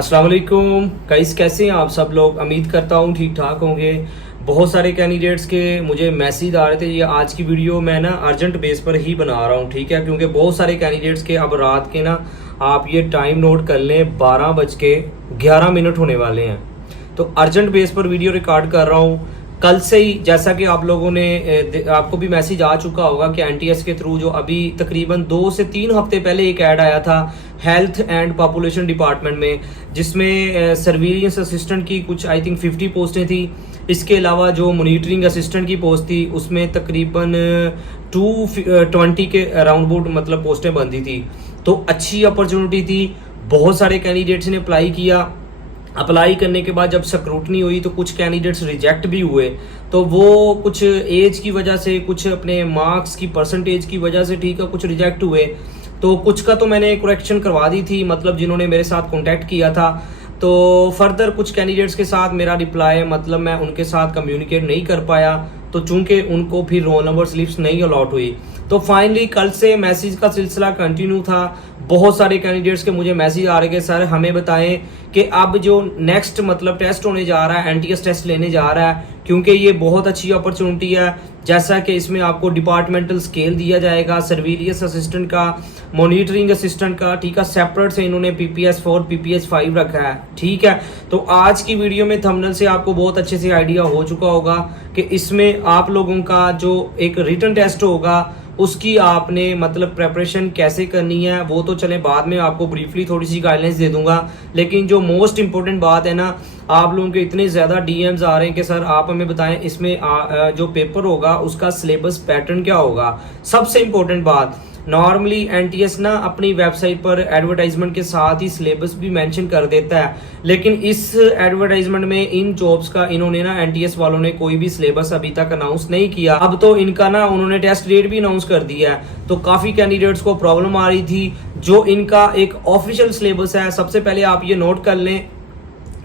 अस्सलाम वालेकुम गाइस, कैसे हैं आप सब लोग। उम्मीद करता हूँ ठीक ठाक होंगे। बहुत सारे कैंडिडेट्स के मुझे मैसेज आ रहे थे। ये आज की वीडियो मैं ना अर्जेंट बेस पर ही बना रहा हूँ, ठीक है, क्योंकि बहुत सारे कैंडिडेट्स के अब रात के ना आप ये टाइम नोट कर लें 12:11 होने वाले हैं। तो अर्जेंट बेस पर वीडियो रिकॉर्ड कर रहा हूँ। कल से ही जैसा कि आप लोगों ने आपको भी मैसेज आ चुका होगा कि एनटीएस के थ्रू जो अभी तकरीबन 2 से 3 हफ्ते पहले एक ऐड आया था हेल्थ एंड पॉपुलेशन डिपार्टमेंट में, जिसमें सर्विलियंस असिस्टेंट की कुछ आई थिंक 50 पोस्टें थी। इसके अलावा जो मॉनिटरिंग असिस्टेंट की पोस्ट थी उसमें तकरीबन 220 के अराउंड बोर्ड मतलब पोस्टें बनती थी। तो अच्छी अपॉर्चुनिटी थी, बहुत सारे कैंडिडेट्स ने अप्लाई किया। अप्लाई करने के बाद जब स्क्रूटनी हुई तो कुछ कैंडिडेट्स रिजेक्ट भी हुए। तो वो कुछ एज की वजह से, कुछ अपने मार्क्स की परसेंटेज की वजह से, ठीक है, कुछ रिजेक्ट हुए। तो कुछ का तो मैंने करेक्शन करवा दी थी, मतलब जिन्होंने मेरे साथ कांटेक्ट किया था। तो फर्दर कुछ कैंडिडेट्स के साथ मेरा रिप्लाई मतलब मैं उनके साथ कम्युनिकेट नहीं कर पाया, तो चूंकि उनको फिर रोल नंबर स्लिप्स नहीं अलॉट हुई। तो फाइनली कल से मैसेज का सिलसिला कंटिन्यू था। बहुत सारे कैंडिडेट्स के मुझे मैसेज आ रहे कि सर हमें बताएं कि अब जो नेक्स्ट मतलब टेस्ट होने जा रहा है, एनटीएस टेस्ट लेने जा रहा है, क्योंकि ये बहुत अच्छी अपॉर्चुनिटी है। जैसा कि इसमें आपको डिपार्टमेंटल स्केल दिया जाएगा, सर्विलियंस असिस्टेंट का, मॉनिटरिंग असिस्टेंट का, ठीक है, सेपरेट से इन्होंने PPS 4 PPS 5 रखा है, ठीक है। तो आज की वीडियो में थंबनेल से आपको बहुत अच्छे से आइडिया हो चुका होगा कि इसमें आप लोगों का जो एक रिटन टेस्ट होगा उसकी आपने मतलब प्रेपरेशन कैसे करनी है, वो तो चले बाद में आपको ब्रीफली थोड़ी सी गाइडलाइंस दे दूंगा। लेकिन जो मोस्ट इंपॉर्टेंट बात है ना, आप लोगों के इतने ज़्यादा DMs आ रहे हैं कि सर आप हमें बताएं इसमें जो पेपर होगा उसका सिलेबस पैटर्न क्या होगा। सबसे इंपॉर्टेंट बात, नॉर्मली एनटीएस ना अपनी वेबसाइट पर एडवर्टाइजमेंट के साथ ही सिलेबस भी मेंशन कर देता है, लेकिन इस एडवर्टाइजमेंट में इन जॉब्स का इन्होंने ना एनटीएस वालों ने कोई भी सिलेबस अभी तक अनाउंस नहीं किया। अब तो इनका ना उन्होंने टेस्ट डेट भी अनाउंस कर दिया है। तो काफी कैंडिडेट्स को प्रॉब्लम आ रही थी। जो इनका एक ऑफिशियल सिलेबस है, सबसे पहले आप ये नोट कर लें,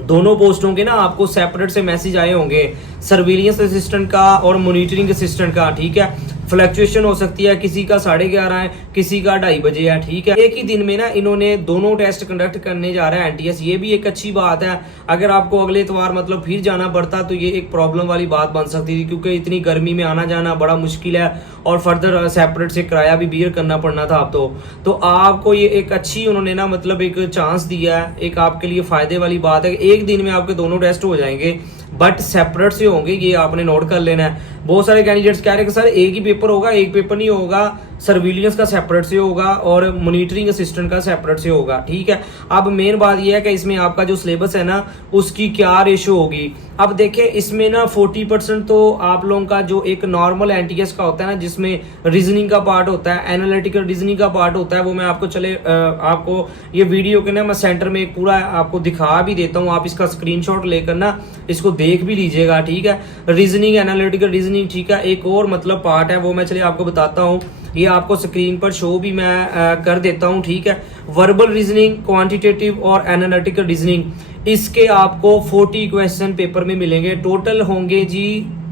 दोनों पोस्टों के ना आपको सेपरेट से मैसेज आए होंगे, सर्विलियंस असिस्टेंट का और मॉनिटरिंग असिस्टेंट का, ठीक है। फ्लक्चुएशन हो सकती है, किसी का 11:30 है, किसी का 2:30 बजे है, ठीक है। एक ही दिन में ना इन्होंने दोनों टेस्ट कंडक्ट करने जा रहा है एनटीएस, ये भी एक अच्छी बात है। अगर आपको अगले इतवार मतलब फिर जाना पड़ता तो ये एक प्रॉब्लम वाली बात बन सकती थी, क्योंकि इतनी गर्मी में आना जाना बड़ा मुश्किल है और फर्दर सेपरेट से किराया भी बियर करना पड़ना था। आप तो आपको ये एक अच्छी उन्होंने ना मतलब एक चांस दिया है, एक आपके लिए फायदे वाली बात है। एक दिन में आपके दोनों टेस्ट हो जाएंगे, बट सेपरेट से होंगे, ये आपने नोट कर लेना है। बहुत सारे कैंडिडेट्स कह रहे हैं कि सर एक ही पेपर होगा, एक पेपर नहीं होगा, सर्विलियंस का सेपरेट से होगा और मॉनिटरिंग असिस्टेंट का सेपरेट से होगा, ठीक है। अब मेन बात यह है कि इसमें आपका जो सिलेबस है ना उसकी क्या रेशो होगी। अब देखें इसमें ना 40% तो आप लोगों का जो एक नॉर्मल एनटीएस का होता है ना, जिसमें रीजनिंग का पार्ट होता है, एनालिटिकल रीजनिंग का पार्ट होता है, वो मैं आपको आपको ये वीडियो के ना मैं सेंटर में एक पूरा आपको दिखा भी देता हूँ। आप इसका स्क्रीनशॉट लेकर ना इसको देख भी लीजिएगा, ठीक है। रीजनिंग, एनालिटिकल रीजनिंग, ठीक है। एक और मतलब पार्ट है, वो मैं चलिए आपको बताता हूँ, ये आपको स्क्रीन पर शो भी मैं कर देता हूं, ठीक है। वर्बल रीजनिंग, क्वांटिटेटिव और एनालिटिकल रीजनिंग, इसके आपको 40 क्वेश्चन पेपर में मिलेंगे। टोटल होंगे जी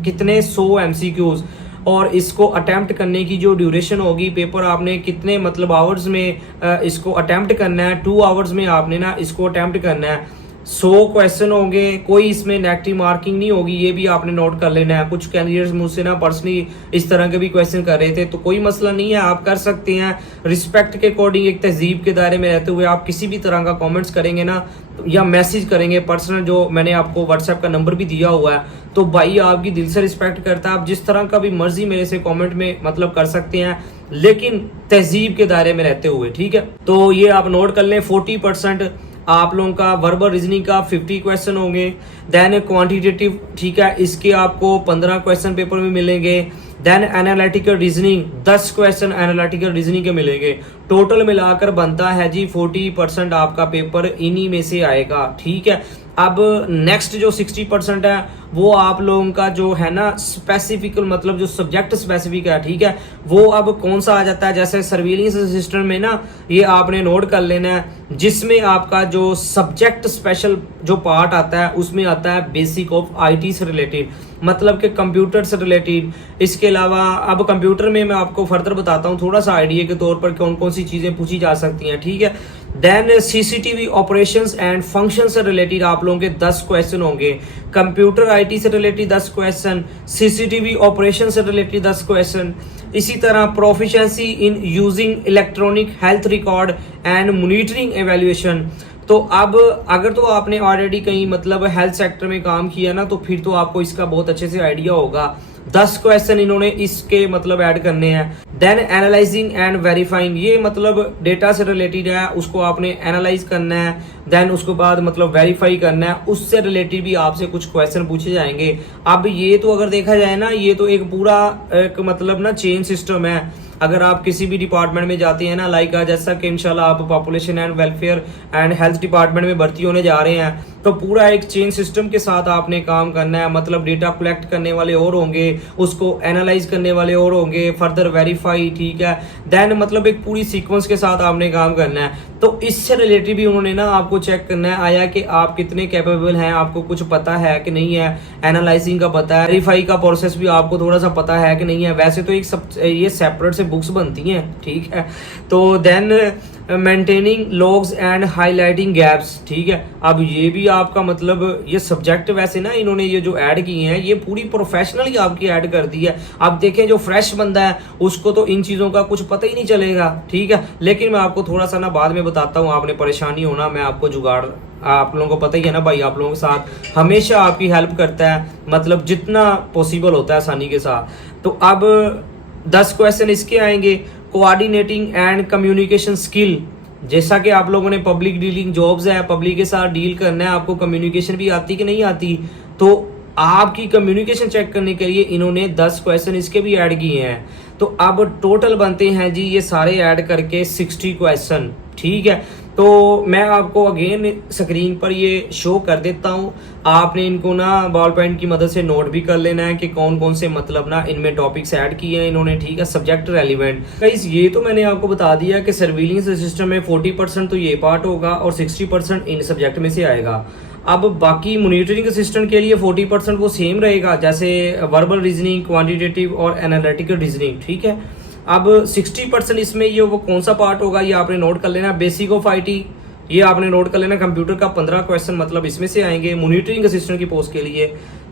कितने, 100 MCQs। और इसको अटेम्प्ट करने की जो ड्यूरेशन होगी, पेपर आपने कितने मतलब आवर्स में इसको अटेम्प्ट करना है, 2 आवर्स में आपने ना इसको अटेम्प्ट करना है। 100 क्वेश्चन होंगे, कोई इसमें नेगेटिव मार्किंग नहीं होगी, ये भी आपने नोट कर लेना है। कुछ कैंडिडेट्स मुझसे ना पर्सनली इस तरह के भी क्वेश्चन कर रहे थे, तो कोई मसला नहीं है, आप कर सकते हैं। रिस्पेक्ट के अकॉर्डिंग, एक तहजीब के दायरे में रहते हुए आप किसी भी तरह का कमेंट्स करेंगे ना या मैसेज करेंगे पर्सनल, जो मैंने आपको व्हाट्सएप का नंबर भी दिया हुआ है, तो भाई आपकी दिल से रिस्पेक्ट करता है। आप जिस तरह का भी मर्जी मेरे से कमेंट में मतलब कर सकते हैं, लेकिन तहजीब के दायरे में रहते हुए, ठीक है। तो ये आप नोट कर लें, 40% आप लोगों का वर्बल रीजनिंग का 50 क्वेश्चन होंगे। देन क्वांटिटेटिव, ठीक है, इसके आपको 15 क्वेश्चन पेपर में मिलेंगे। Then analytical reasoning 10 question analytical reasoning के मिलेंगे। टोटल मिलाकर बनता है जी 40% आपका पेपर इन्हीं में से आएगा, ठीक है। अब नेक्स्ट जो 60% है वो आप लोगों का जो है ना स्पेसिफिक मतलब जो सब्जेक्ट स्पेसिफिक है, ठीक है, वो अब कौन सा आ जाता है। जैसे सर्विलियंस असिस्टेंट में ना ये आपने नोट कर लेना है, जिसमें आपका जो सब्जेक्ट स्पेशल जो पार्ट आता है उसमें आता है बेसिक ऑफ IT से रिलेटेड, मतलब कि कंप्यूटर से रिलेटेड। इसके अलावा अब कंप्यूटर में मैं आपको फर्दर बताता हूँ थोड़ा सा आइडिया के तौर पर कौन कौन सी चीज़ें पूछी जा सकती हैं, ठीक है। Then CCTV operations and function से रिलेटेड आप लोगों के 10 क्वेश्चन होंगे। कंप्यूटर आईटी से रिलेटेड 10 क्वेश्चन, सीसीटीवी ऑपरेशन से रिलेटेड 10 क्वेश्चन। इसी तरह proficiency in using electronic health record and monitoring evaluation. तो अब अगर तो आपने ऑलरेडी कहीं मतलब हेल्थ सेक्टर में काम किया ना, तो फिर तो आपको इसका बहुत अच्छे से आइडिया होगा। 10 क्वेश्चन इन्होंने इसके मतलब ऐड करने हैं। देन एनालाइजिंग एंड वेरीफाइंग, ये मतलब डेटा से रिलेटेड है, उसको आपने एनालाइज करना है। देन उसके बाद मतलब वेरीफाई करना है, उससे रिलेटेड भी आपसे कुछ क्वेश्चन पूछे जाएंगे। अब ये तो अगर देखा जाए ना, ये तो एक पूरा एक मतलब ना चेन सिस्टम है। अगर आप किसी भी डिपार्टमेंट में जाते हैं ना, लाइक जैसा कि इंशाल्लाह आप population and welfare and health department में भर्ती होने जा रहे हैं, तो पूरा एक चेन सिस्टम के साथ आपने काम करना है। मतलब डेटा कलेक्ट करने वाले और होंगे, उसको एनालाइज करने वाले और होंगे, फर्दर वेरीफाई, ठीक है। देन मतलब एक पूरी सीक्वेंस के साथ आपने काम करना है। तो इससे रिलेटेड भी उन्होंने ना आपको चेक करना है आया कि आप कितने कैपेबल हैं, आपको कुछ पता है कि नहीं है, एनालाइजिंग का पता है, वेरीफाई का प्रोसेस भी आपको थोड़ा सा पता है कि नहीं है। वैसे तो एक सब ये सेपरेट से बुक्स बनती हैं, ठीक है। तो then maintaining logs and highlighting gaps, ठीक है। अब ये भी आपका मतलब ये सब्जेक्ट वैसे ना इन्होंने ये जो ऐड किए हैं ये पूरी प्रोफेशनली आपकी ऐड कर दी है। आप देखें जो फ्रेश बंदा है उसको तो इन चीज़ों का कुछ पता ही नहीं चलेगा, ठीक है। लेकिन मैं आपको थोड़ा सा ना बाद में बताता हूँ, आपने परेशानी होना, मैं आपको जुगाड़, आप लोगों को पता ही है ना भाई, आप लोगों के साथ हमेशा आपकी हेल्प करता है, मतलब जितना पॉसिबल होता है आसानी के साथ। तो अब 10 क्वेश्चन इसके आएंगे। कोऑर्डिनेटिंग एंड कम्युनिकेशन स्किल, जैसा कि आप लोगों ने पब्लिक डीलिंग जॉब्स है, पब्लिक के साथ डील करना है, आपको कम्युनिकेशन भी आती कि नहीं आती, तो आपकी कम्युनिकेशन चेक करने के लिए इन्होंने 10 क्वेश्चन इसके भी ऐड किए हैं। तो अब टोटल बनते हैं जी ये सारे ऐड करके 60 क्वेश्चन, ठीक है। तो मैं आपको अगेन स्क्रीन पर ये शो कर देता हूँ, आपने इनको ना बॉल पेन की मदद से नोट भी कर लेना है कि कौन कौन से मतलब ना इनमें टॉपिक्स ऐड किए हैं इन्होंने, ठीक है। सब्जेक्ट रेलिवेंट गाइस, ये तो मैंने आपको बता दिया कि सर्विलेंस सिस्टम में 40% तो ये पार्ट होगा और 60% इन सब्जेक्ट में से आएगा। अब बाकी मॉनिटरिंग असिस्टेंट के लिए 40% वो सेम रहेगा, जैसे वर्बल रीजनिंग, क्वांटिटेटिव और एनालिटिकल रीजनिंग, ठीक है। अब 60% इसमें ये वो कौन सा पार्ट होगा ये आपने नोट कर लेना। बेसिक ऑफ आईटी ये आपने नोट कर लेना, कंप्यूटर का 15 क्वेश्चन मतलब इसमें से आएंगे मॉनिटरिंग असिस्टेंट की पोस्ट के लिए।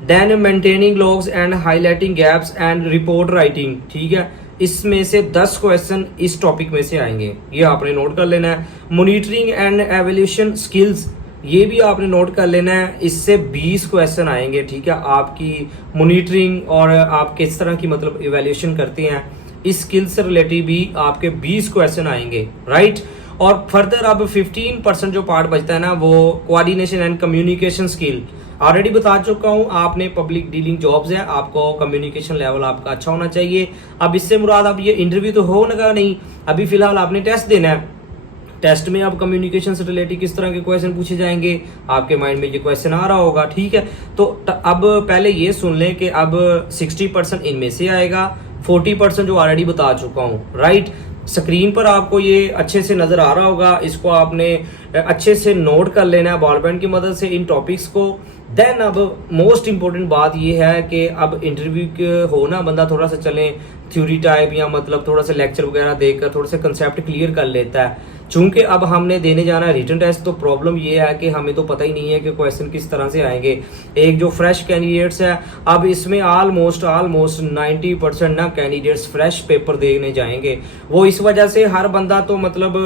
Then maintaining logs and highlighting gaps and report writing, ठीक है, इसमें से 10 क्वेश्चन इस टॉपिक में से आएंगे, ये आपने नोट कर लेना है। मॉनिटरिंग एंड एवेल्यूशन स्किल्स, ये भी आपने नोट कर लेना है, इससे 20 क्वेश्चन आएंगे, ठीक है। आपकी मॉनिटरिंग और आप किस तरह की मतलब इवैल्यूएशन करते हैं, इस स्किल से रिलेटेड भी आपके 20 क्वेश्चन आएंगे, राइट। और फर्दर अब 15% जो पार्ट बचता है ना, वो coordination and communication skill, already बता चुका हूं, आपने पब्लिक डीलिंग जॉब्स है, आपको कम्युनिकेशन लेवल आपका अच्छा होना चाहिए। अब इससे मुराद अब ये इंटरव्यू तो होगा नहीं, अभी फिलहाल आपने टेस्ट देना है। टेस्ट में अब कम्युनिकेशन से रिलेटेड किस तरह के क्वेश्चन पूछे जाएंगे, आपके माइंड में ये क्वेश्चन आ रहा होगा, ठीक है। तो अब पहले ये सुन लें कि अब 60% इनमें से आएगा, 40% जो ऑलरेडी बता चुका हूँ, राइट। स्क्रीन पर आपको ये अच्छे से नजर आ रहा होगा, इसको आपने अच्छे से नोट कर लेना है बॉल पेन की मदद से इन टॉपिक्स को। देन अब मोस्ट इंपॉर्टेंट बात ये है कि अब इंटरव्यू हो ना, बंदा थोड़ा सा चले थ्योरी टाइप या मतलब थोड़ा सा लेक्चर वगैरह देखकर थोड़ा सा कंसेप्ट क्लियर कर लेता है। चूंकि अब हमने देने जाना है रिटन टेस्ट, तो प्रॉब्लम ये है कि हमें तो पता ही नहीं है कि क्वेश्चन किस तरह से आएंगे। एक जो फ्रेश कैंडिडेट्स है, अब इसमें ऑलमोस्ट 90% ना कैंडिडेट्स फ्रेश पेपर देने जाएंगे। वो इस वजह से हर बंदा तो मतलब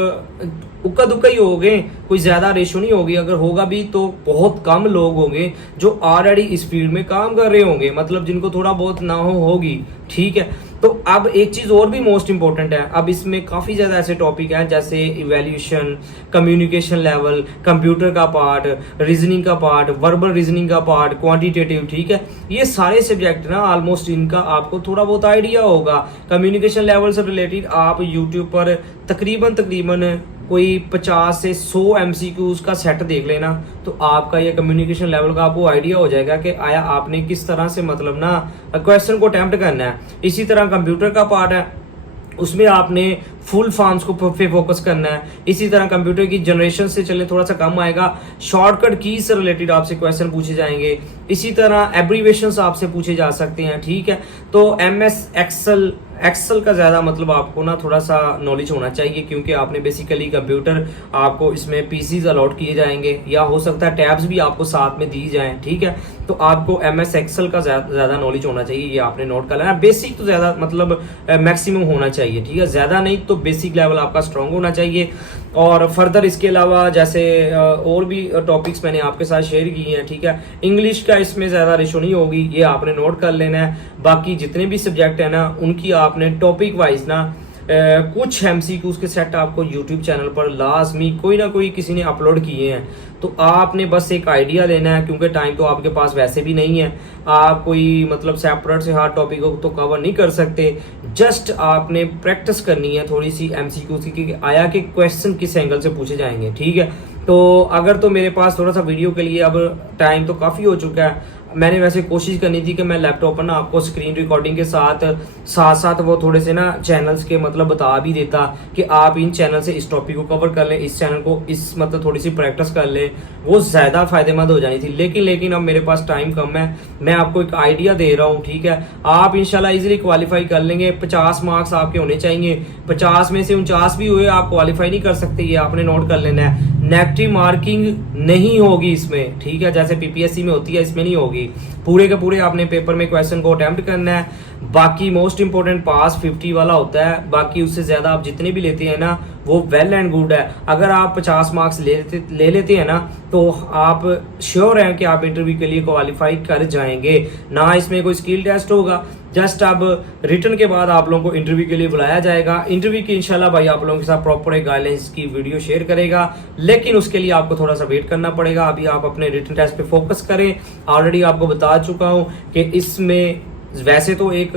उक्का दुक्का ही हो गए, कोई ज्यादा रेशो नहीं होगी, अगर होगा भी तो बहुत कम लोग होंगे जो ऑलरेडी इस फील्ड में काम कर रहे होंगे, मतलब जिनको थोड़ा बहुत ना होगी, ठीक है। तो अब एक चीज और भी मोस्ट इंपॉर्टेंट है, अब इसमें काफी ज्यादा ऐसे टॉपिक हैं जैसे इवैल्यूएशन, कम्युनिकेशन लेवल, कंप्यूटर का पार्ट, रीजनिंग का पार्ट, वर्बल रीजनिंग का पार्ट, क्वांटिटेटिव, ठीक है। ये सारे सब्जेक्ट ना ऑलमोस्ट इनका आपको थोड़ा बहुत आइडिया होगा। कम्युनिकेशन लेवल से रिलेटेड आप यूट्यूब पर तकरीबन कोई 50 से 100 MCQs का सेट देख लेना, तो आपका ये कम्युनिकेशन लेवल का आपको आइडिया हो जाएगा कि आया आपने किस तरह से मतलब ना क्वेश्चन को अटेम्प्ट करना है। इसी तरह कंप्यूटर का पार्ट है, उसमें आपने फुल फॉर्म्स को पे फोकस करना है। इसी तरह कंप्यूटर की जनरेशन से चले थोड़ा सा कम आएगा, शॉर्टकट की से रिलेटेड आपसे क्वेश्चन पूछे जाएंगे। इसी तरह एब्रीवेशंस आपसे पूछे जा सकते हैं, ठीक है। तो MS एक्सेल एक्सेल का ज़्यादा मतलब आपको ना थोड़ा सा नॉलेज होना चाहिए, क्योंकि आपने बेसिकली कंप्यूटर आपको इसमें पीसीज अलॉट किए जाएंगे, या हो सकता है टैब्स भी आपको साथ में दी जाएं, ठीक है। तो आपको MS एक्सेल का ज़्यादा नॉलेज होना चाहिए, ये आपने नोट कर लेना। बेसिक तो ज़्यादा मतलब मैक्सिमम होना चाहिए, ठीक है, ज़्यादा नहीं तो बेसिक लेवल आपका स्ट्रांग होना चाहिए। और फर्दर इसके अलावा जैसे और भी टॉपिक्स मैंने आपके साथ शेयर किए हैं, ठीक है। इंग्लिश का इसमें ज़्यादा रेशो नहीं होगी, ये आपने नोट कर लेना है। बाकी जितने भी सब्जेक्ट है ना, उनकी आपने टॉपिक वाइज ना कुछ MCQs के सेट आपको यूट्यूब चैनल पर लाजमी कोई ना कोई किसी ने अपलोड किए हैं, तो आपने बस एक आइडिया लेना है, क्योंकि टाइम तो आपके पास वैसे भी नहीं है, आप कोई मतलब सेपरेट से हर टॉपिक को तो कवर नहीं कर सकते। जस्ट आपने प्रैक्टिस करनी है थोड़ी सी MCQs की, कि आया कि क्वेश्चन किस एंगल से पूछे जाएंगे, ठीक है। तो अगर तो मेरे पास थोड़ा सा वीडियो के लिए अब टाइम तो काफ़ी हो चुका है, मैंने वैसे कोशिश करनी थी कि मैं लैपटॉप पर ना आपको स्क्रीन रिकॉर्डिंग के साथ साथ वो थोड़े से ना चैनल्स के मतलब बता भी देता कि आप इन चैनल से इस टॉपिक को कवर कर लें, इस चैनल को इस मतलब थोड़ी सी प्रैक्टिस कर लें, वो ज़्यादा फायदेमंद हो जानी थी। लेकिन अब मेरे पास टाइम कम है, मैं आपको एक आइडिया दे रहा हूँ, ठीक है। आप इंशाल्लाह इजीली क्वालिफाई कर लेंगे, 50 मार्क्स आपके होने चाहिए, 50 में से 49 भी हुए आप क्वालिफाई नहीं कर सकते, ये आपने नोट कर लेना है। नेगेटिव मार्किंग नहीं होगी इसमें, ठीक है, जैसे PPSC में होती है, इसमें नहीं होगी। पूरे के पूरे आपने पेपर में क्वेश्चन को अटेम्प्ट करना है। बाकी मोस्ट इंपोर्टेंट पास 50 वाला होता है, बाकी उससे ज्यादा आप जितने भी लेते हैं ना वो वेल एंड गुड है। अगर आप 50 मार्क्स ले लेते हैं ना, तो आप श्योर हैं कि आप इंटरव्यू के लिए क्वालिफाई कर जाएंगे। ना इसमें कोई स्किल टेस्ट होगा, जस्ट अब रिटर्न के बाद आप लोगों को इंटरव्यू के लिए बुलाया जाएगा। इंटरव्यू की इंशाल्लाह भाई आप लोगों के साथ प्रॉपर एक गाइडलाइंस की वीडियो शेयर करेगा, लेकिन उसके लिए आपको थोड़ा सा वेट करना पड़ेगा। अभी आप अपने रिटर्न टेस्ट पे फोकस करें। ऑलरेडी आपको बता चुका हूं कि इसमें वैसे तो एक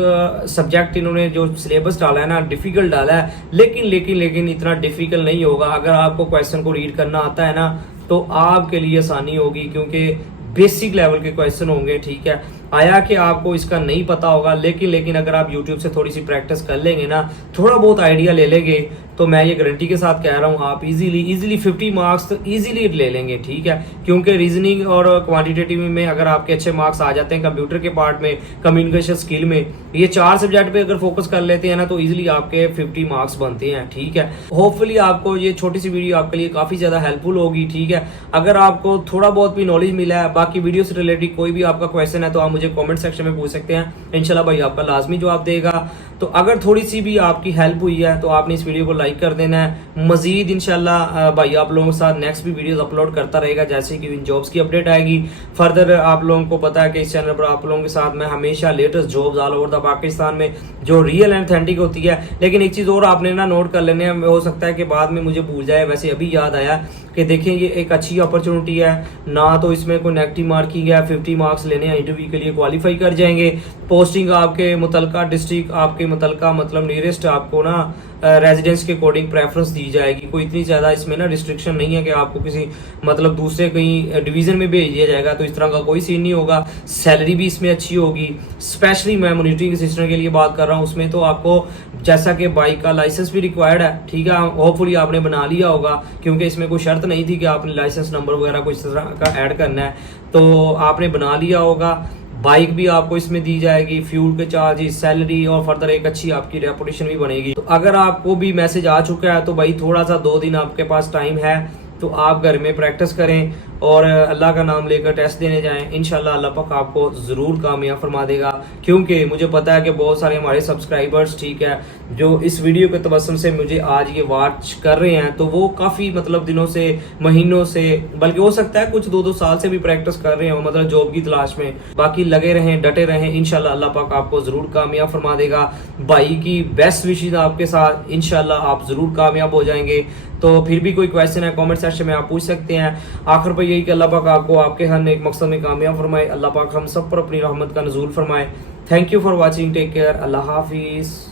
सब्जेक्ट इन्होंने जो सिलेबस डाला है ना, डिफिकल्ट डाला है, लेकिन इतना डिफिकल्ट नहीं होगा। अगर आपको क्वेश्चन को रीड करना आता है ना, तो आपके लिए आसानी होगी, क्योंकि बेसिक लेवल के क्वेश्चन होंगे, ठीक है। आया कि आपको इसका नहीं पता होगा, लेकिन अगर आप YouTube से थोड़ी सी प्रैक्टिस कर लेंगे ना, थोड़ा बहुत आइडिया ले लेंगे, तो मैं ये गारंटी के साथ कह रहा हूँ आप इजीली 50 मार्क्स तो इजीली ले लेंगे, ठीक है। क्योंकि रीजनिंग और क्वांटिटेटिव में अगर आपके अच्छे मार्क्स आ जाते हैं, कंप्यूटर के पार्ट में, कम्युनिकेशन स्किल में, ये 4 सब्जेक्ट पे अगर फोकस कर लेते हैं ना, तो इजीली आपके 50 मार्क्स बनते हैं, ठीक है। होपफुली आपको ये छोटी सी वीडियो आपके लिए काफी ज्यादा हेल्पफुल होगी, ठीक है। अगर आपको थोड़ा बहुत भी नॉलेज मिला है, बाकी वीडियो से रिलेटेड कोई भी आपका क्वेश्चन है, तो आप मुझे कमेंट सेक्शन में पूछ सकते हैं, इंशाल्लाह भाई आपका लाजमी जवाब देगा। तो अगर थोड़ी सी भी आपकी हेल्प हुई है, तो आपने इस वीडियो को लाइक कर देना है। मजीद इंशाल्लाह भाई आप लोगों के साथ नेक्स्ट भी वीडियोस अपलोड करता रहेगा, जैसे कि इन जॉब्स की अपडेट आएगी। फर्दर आप लोगों को पता है कि इस चैनल पर आप लोगों के साथ मैं हमेशा latest jobs all over the Pakistan में जो रियल एंड ऑथेंटिक होती है। लेकिन एक चीज़ और आपने ना नोट कर लेने, हो सकता है कि बाद में मुझे भूल जाए, वैसे अभी याद आया कि देखें ये एक अच्छी अपॉर्चुनिटी है ना, तो इसमें कोई नेगेटिव मार्किंग है, 50 मार्क्स लेने हैं, इंटरव्यू के लिए क्वालिफाई कर जाएंगे। पोस्टिंग आपके मुतलका डिस्ट्रिक्ट, आपके मुतलका मतलब नियरेस्ट आपको ना रेजिडेंस के अकॉर्डिंग प्रेफरेंस दी जाएगी। कोई इतनी ज़्यादा इसमें ना रिस्ट्रिक्शन नहीं है कि आपको किसी मतलब दूसरे कहीं डिवीज़न में भेज दिया जाएगा, तो इस तरह का कोई सीन नहीं होगा। सैलरी भी इसमें अच्छी होगी। स्पेशली मैं मॉनिटरिंग असिस्टेंट के लिए बात कर रहा हूँ, उसमें तो आपको जैसा कि बाइक का लाइसेंस भी रिक्वायर्ड है, ठीक है। होपफुली आपने बना लिया होगा, क्योंकि इसमें कोई शर्त नहीं थी कि आपने लाइसेंस नंबर वगैरह कुछ तरह का ऐड करना है, तो आपने बना लिया होगा। बाइक भी आपको इसमें दी जाएगी, फ्यूल के चार्जेस, सैलरी और फर्दर एक अच्छी आपकी रेपुटेशन भी बनेगी। तो अगर आपको भी मैसेज आ चुका है, तो भाई थोड़ा सा 2 दिन आपके पास टाइम है, तो आप घर में प्रैक्टिस करें और अल्लाह का नाम लेकर टेस्ट देने जाएं। इंशाल्लाह अल्लाह पाक आपको ज़रूर कामयाब फरमा देगा, क्योंकि मुझे पता है कि बहुत सारे हमारे सब्सक्राइबर्स, ठीक है, जो इस वीडियो के तबस्सुम से मुझे आज ये वॉच कर रहे हैं, तो वो काफ़ी मतलब दिनों से, महीनों से, बल्कि हो सकता है कुछ 2-2 साल से भी प्रैक्टिस कर रहे हो, मतलब जॉब की तलाश में। बाकी लगे रहें, डटे रहें, इंशाल्लाह अल्लाह पाक आपको ज़रूर कामयाब फरमा देगा। भाई की बेस्ट विशेज़ आपके साथ, इंशाल्लाह आप ज़रूर कामयाब हो जाएंगे। तो फिर भी कोई क्वेश्चन है कमेंट सेक्शन में आप पूछ सकते हैं। आखिर पर यही कि अल्लाह पाक आपको आपके हर नेक मकसद में कामयाब फरमाए। अल्लाह पाक हम सब पर अपनी रहमत का नज़ूल फरमाए। Thank you for watching, take care, अल्लाह हाफिज़।